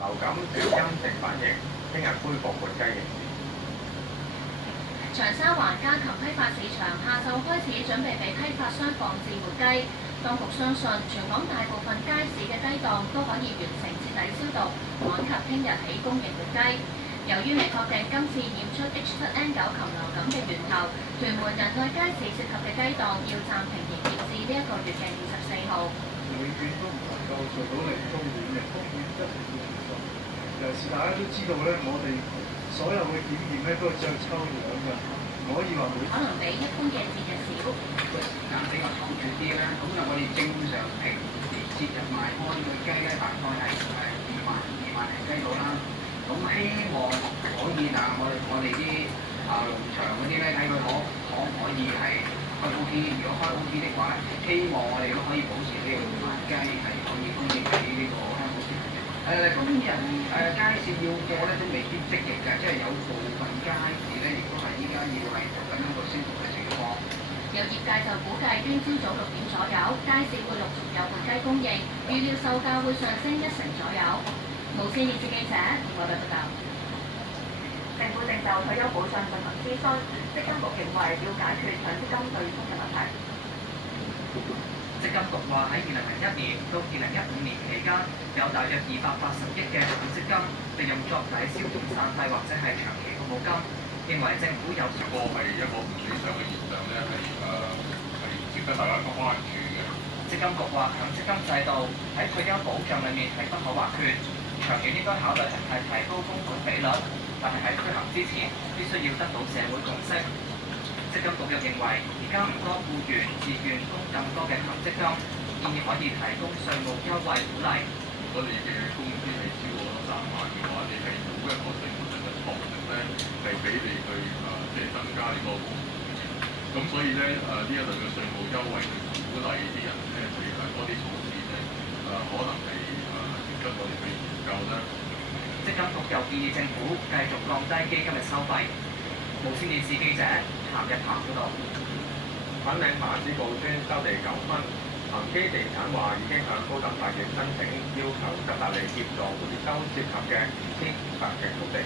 流感呈陰性反應，聽日恢復活雞營。長沙灣家禽批發市場下晝開始準備俾批發商放置活雞，當局相信全港大部分街市嘅雞檔都可以完成徹底消毒，趕及聽日起供應活雞。由於未確定今次驗出 H7N9 禽流感嘅源頭，屯門仁愛街市涉及嘅雞檔要暫停營業至呢一個月嘅24號。永遠都唔能夠做到零風險嘅，風險一定要存在。尤其是大家都知道咧，我哋所有嘅檢驗咧都係照抽樣嘅，唔可以話每可能比一般嘅節日少。個時間比較倉促啲咧，咁我哋正常平時節日賣開嘅雞咧，大概係2萬零雞到啦。咁希望可以我哋啲農場嗰啲咧睇佢可唔可以係開 OT， 如果開 OT 的話，希望我哋都可以保持呢個2萬雞係可以供應俾呢個香港市民嘅。工人街市要貨咧都未必積極嘅，即係有部分街市咧亦都係依家要係做緊一個消毒嘅情況。有業界就估計，聽朝早6點左右，街市會陸續有活雞供應，預料售價會上升1成左右。無線電視記者葉偉報道。政府正就退休保障進行諮詢，積金局認為要解決強積金對沖嘅問題。積金局話喺2001年到2015年期間，有大約280億嘅強積金被用作抵消遣散費或者係長期服務金，認為政府有個係一個唔理想嘅現象咧，係值得大家一個關注嘅。積金局話強積金制度喺退休保障裏面係不可或缺，長遠應該考慮係提高供款比率，但係喺推行之前必須要得到社會共識。積金局又認為，而家唔多僱員自願供咁多嘅強積金，建議可以提供稅務優惠鼓勵。如果你嘅工資係超過3萬嘅話，你係冇一個稅務上嘅途徑咧，係俾你去即係增加呢個工資。咁所以咧呢一類嘅稅務優惠去鼓勵啲人咧去多啲儲錢咧，可能係值得我哋去研究啦。積金局又建議政府繼續降低基金嘅收費。無線電視記者譚日鵬報道。粉嶺馬屎埔村收地糾紛，恒基地產話已經向高等法院申請，要求吉達利協助回收涉及嘅2500嘅土地。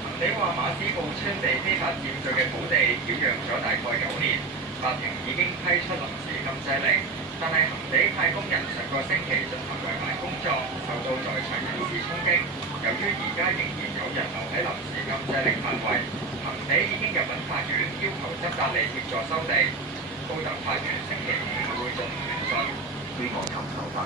恒地話馬屎埔村地非法佔據嘅土地擾攘咗大概9年，法庭已經批出臨時禁制令，但係恒地派工人上個星期